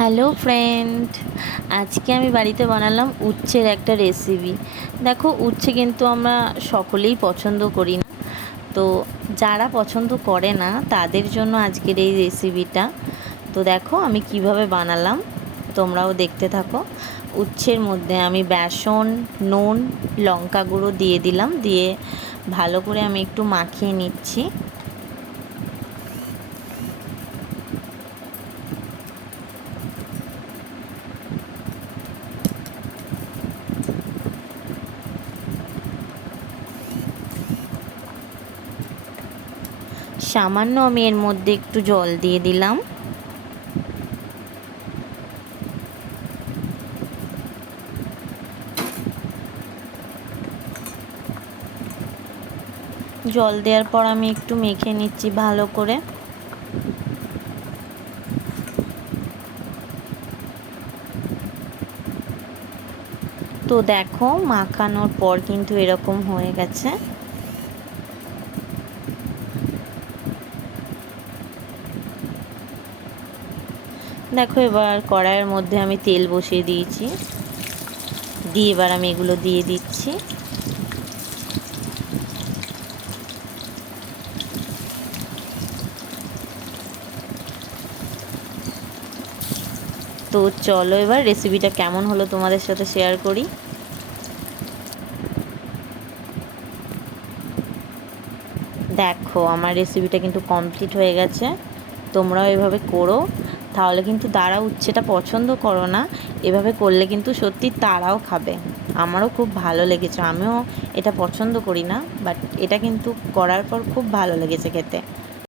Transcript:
Hello friend, আজকে আমি বাড়িতে বানালাম উচ্ছের একটা রেসিপি। দেখো, উচ্ছে কিন্তু আমরা সকলেই পছন্দ করি না, তো যারা পছন্দ করে না তাদের জন্য আজকের এই রেসিপিটা। তো দেখো আমি কিভাবে বানালাম, তোমরাও দেখতে থাকো। উচ্ছের মধ্যে আমি বেসন, নুন, লঙ্কা গুঁড়ো দিয়ে দিলাম, দিয়ে ভালো করে আমি একটু মাখিয়ে নিচ্ছি। সামান্য আমি এর মধ্যে একটু জল দিয়ে দিলাম। জল দেওয়ার পর আমি একটু মেখে নিচ্ছি ভালো করে। তো দেখো, মাখানোর পর কিন্তু এরকম হয়ে গেছে। দেখো, এবার কড়াইয়ের মধ্যে আমি তেল বসিয়ে দিয়েছি, দিয়ে এবার আমি এগুলো দিয়ে দিচ্ছি। তো চলো এবার রেসিপিটা কেমন হলো তোমাদের সাথে শেয়ার করি। দেখো, আমার রেসিপিটা কিন্তু কমপ্লিট হয়ে গেছে। তোমরাও এভাবে করো, তাহলে কিন্তু তারা উচ্ছেটা পছন্দ করো না, এভাবে করলে কিন্তু সত্যি তারাও খাবে। আমারও খুব ভালো লেগেছে, আমিও এটা পছন্দ করি না, বাট এটা কিন্তু করার পর খুব ভালো লেগেছে খেতে।